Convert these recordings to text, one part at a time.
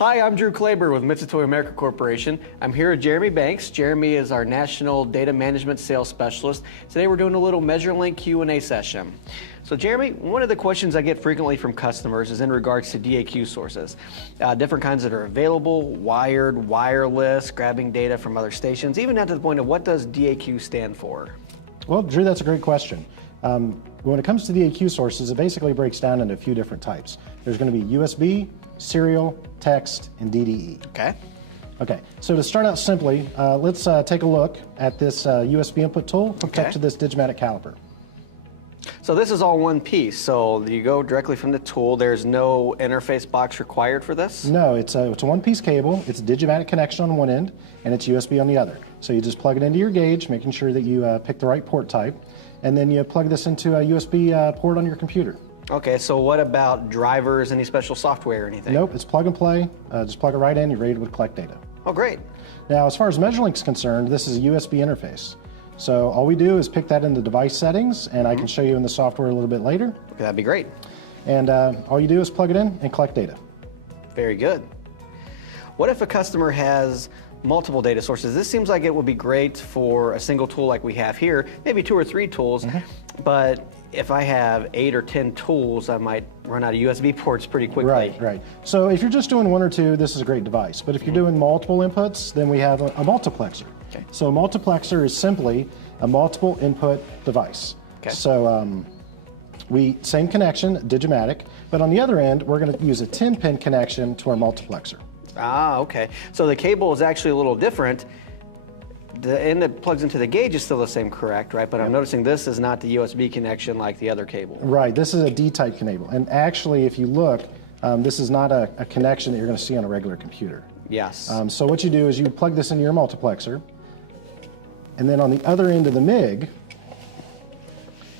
Hi, I'm Drew Klaber with Mitutoyo America Corporation. I'm here with Jeremy Banks. Jeremy is our National Data Management Sales Specialist. Today we're doing a little MeasureLink Q&A session. So Jeremy, one of the questions I get frequently from customers is in regards to DAQ sources. Different kinds that are available, wired, wireless, grabbing data from other stations, even down to the point of what does DAQ stand for? Well, Drew, that's a great question. When it comes to DAQ sources, it basically breaks down into a few different types. There's going to be USB, serial, text, and DDE. Okay. Okay, so to start out simply, let's take a look at this USB input tool hooked up to this Digimatic caliper. So this is all one piece, so you go directly from the tool. There's no interface box required for this? No, it's a one-piece cable. It's a Digimatic connection on one end, and it's USB on the other. So you just plug it into your gauge, making sure that you pick the right port type, and then you plug this into a USB port on your computer. Okay, so what about drivers, any special software or anything? Nope, it's plug and play. Just plug it right in, you're ready to collect data. Oh, great. Now, as far as MeasureLink's concerned, this is a USB interface. So all we do is pick that into device settings, and I can show you in the software a little bit later. Okay, that'd be great. And all you do is plug it in and collect data. Very good. What if a customer has multiple data sources? This seems like it would be great for a single tool like we have here, maybe 2 or 3 tools, but if I have 8 or 10 tools, I might run out of USB ports pretty quickly. Right. So if you're just doing 1 or 2, this is a great device. But if you're doing multiple inputs, then we have a multiplexer. Okay. So a multiplexer is simply a multiple input device. Okay. So same connection, Digimatic, but on the other end, we're going to use a 10-pin connection to our multiplexer. Ah, okay. So the cable is actually a little different. The end that plugs into the gauge is still the same, correct? Right, but I'm noticing this is not the USB connection like the other cable. Right, this is a D-type cable. And actually, if you look, this is not a connection that you're going to see on a regular computer. Yes. So what you do is you plug this into your multiplexer, and then on the other end of the MIG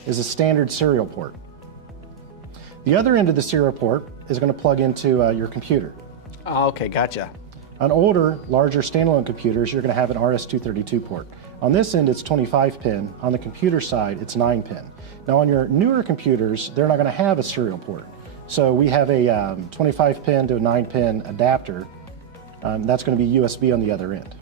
is a standard serial port. The other end of the serial port is going to plug into your computer. Oh, okay, gotcha. On older, larger standalone computers, you're going to have an RS-232 port. On this end, it's 25-pin. On the computer side, it's 9-pin. Now, on your newer computers, they're not going to have a serial port. So we have a 25-pin to a 9-pin adapter. That's going to be USB on the other end.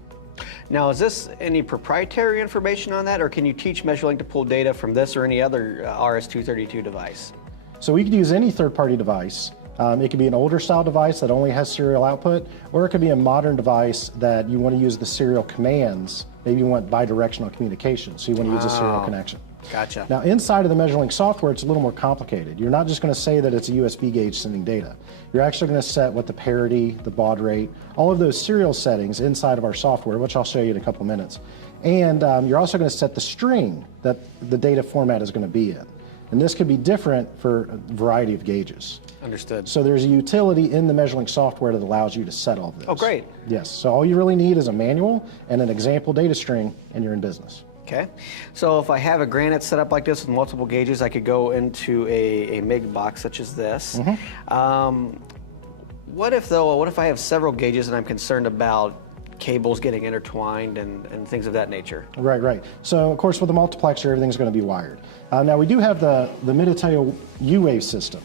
Now, is this any proprietary information on that, or can you teach MeasureLink to pull data from this or any other RS-232 device? So we could use any third-party device. It could be an older style device that only has serial output, or it could be a modern device that you want to use the serial commands. Maybe you want bidirectional communication, so you want to use a serial connection. Gotcha. Now, inside of the MeasureLink software, it's a little more complicated. You're not just going to say that it's a USB gauge sending data. You're actually going to set what the parity, the baud rate, all of those serial settings inside of our software, which I'll show you in a couple minutes. And you're also going to set the string that the data format is going to be in. And this could be different for a variety of gauges. Understood. So there's a utility in the MeasureLink software that allows you to set all of this. Oh, great. Yes, so all you really need is a manual and an example data string, and you're in business. Okay. So if I have a granite set up like this with multiple gauges, I could go into a MIG box such as this. What if I have several gauges and I'm concerned about cables getting intertwined and things of that nature? Right. So of course with the multiplexer, everything's going to be wired. Now we do have the Mitutoyo U-Wave system.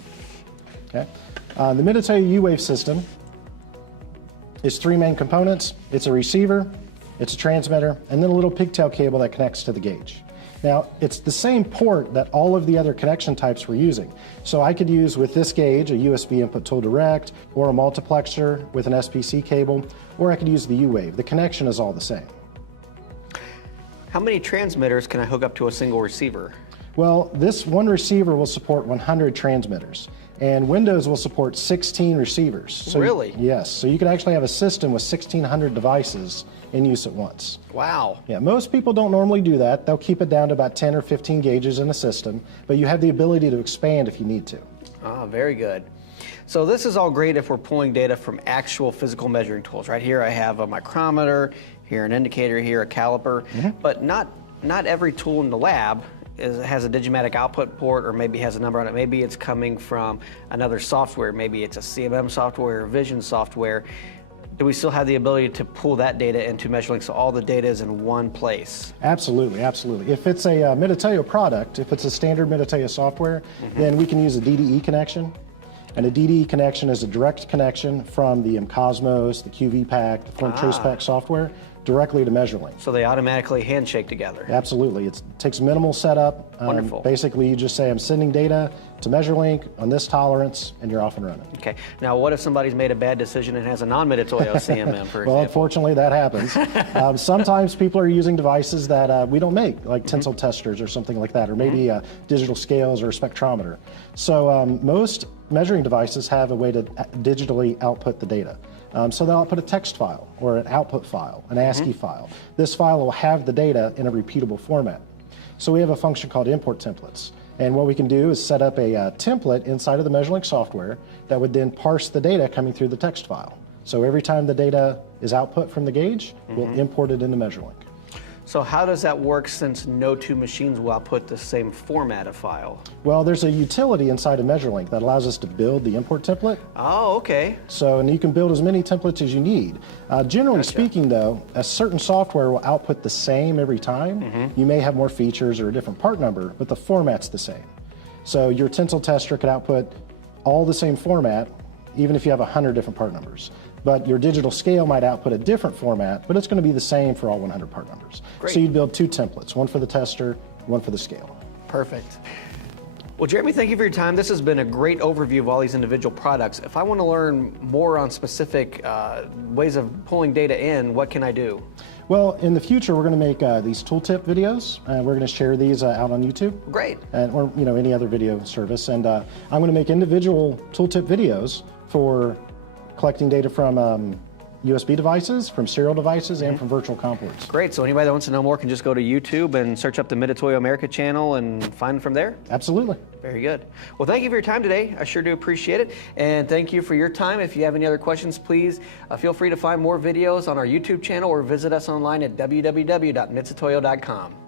Okay. The Mitutoyo U-Wave system is 3 main components. It's a receiver, it's a transmitter, and then a little pigtail cable that connects to the gauge. Now, it's the same port that all of the other connection types we're using. So I could use with this gauge a USB input tool direct, or a multiplexer with an SPC cable, or I could use the U-Wave. The connection is all the same. How many transmitters can I hook up to a single receiver? Well, this one receiver will support 100 transmitters, and Windows will support 16 receivers. So really? Yes, so you could actually have a system with 1,600 devices in use at once. Wow. Yeah, most people don't normally do that. They'll keep it down to about 10 or 15 gauges in a system, but you have the ability to expand if you need to. Ah, very good. So this is all great if we're pulling data from actual physical measuring tools. Right here I have a micrometer, here an indicator, here a caliper, but not every tool in the lab has a Digimatic output port, or maybe has a number on it. Maybe it's coming from another software. Maybe it's a CMM software or vision software. Do we still have the ability to pull that data into MeasureLink so all the data is in one place? Absolutely. If it's a Mitutoyo product, if it's a standard Mitutoyo software, then we can use a DDE connection. And a DD connection is a direct connection from the Cosmos, the QV Pack, the Form Trace Pack software directly to MeasurLink. So they automatically handshake together. Absolutely. It takes minimal setup. Wonderful. Basically, you just say, I'm sending data to MeasurLink on this tolerance, and you're off and running. Okay. Now, what if somebody's made a bad decision and has a non-Mitutoyo CMM, for example? Well, unfortunately, that happens. Sometimes people are using devices that we don't make, like tensile testers or something like that, or maybe digital scales or a spectrometer. So most measuring devices have a way to digitally output the data. So they'll output a text file or an output file, an ASCII file. This file will have the data in a repeatable format. So we have a function called import templates. And what we can do is set up a template inside of the MeasurLink software that would then parse the data coming through the text file. So every time the data is output from the gauge, we'll import it into MeasurLink. So how does that work since no two machines will output the same format of file? Well, there's a utility inside of MeasurLink that allows us to build the import template. Oh, okay. So, and you can build as many templates as you need. Generally speaking, though, a certain software will output the same every time. You may have more features or a different part number, but the format's the same. So your tensile tester could output all the same format, even if you have 100 different part numbers. But your digital scale might output a different format, but it's going to be the same for all 100 part numbers. Great. So you'd build two templates, one for the tester, one for the scale. Perfect. Well, Jeremy, thank you for your time. This has been a great overview of all these individual products. If I want to learn more on specific ways of pulling data in, what can I do? Well, in the future, we're going to make these tooltip videos, and we're going to share these out on YouTube. Great. And, or any other video service. And I'm going to make individual tooltip videos for collecting data from USB devices, from serial devices, and from virtual COM ports. Great. So anybody that wants to know more can just go to YouTube and search up the Mitutoyo America channel and find them from there? Absolutely. Very good. Well, thank you for your time today. I sure do appreciate it. And thank you for your time. If you have any other questions, please feel free to find more videos on our YouTube channel or visit us online at www.mitutoyo.com.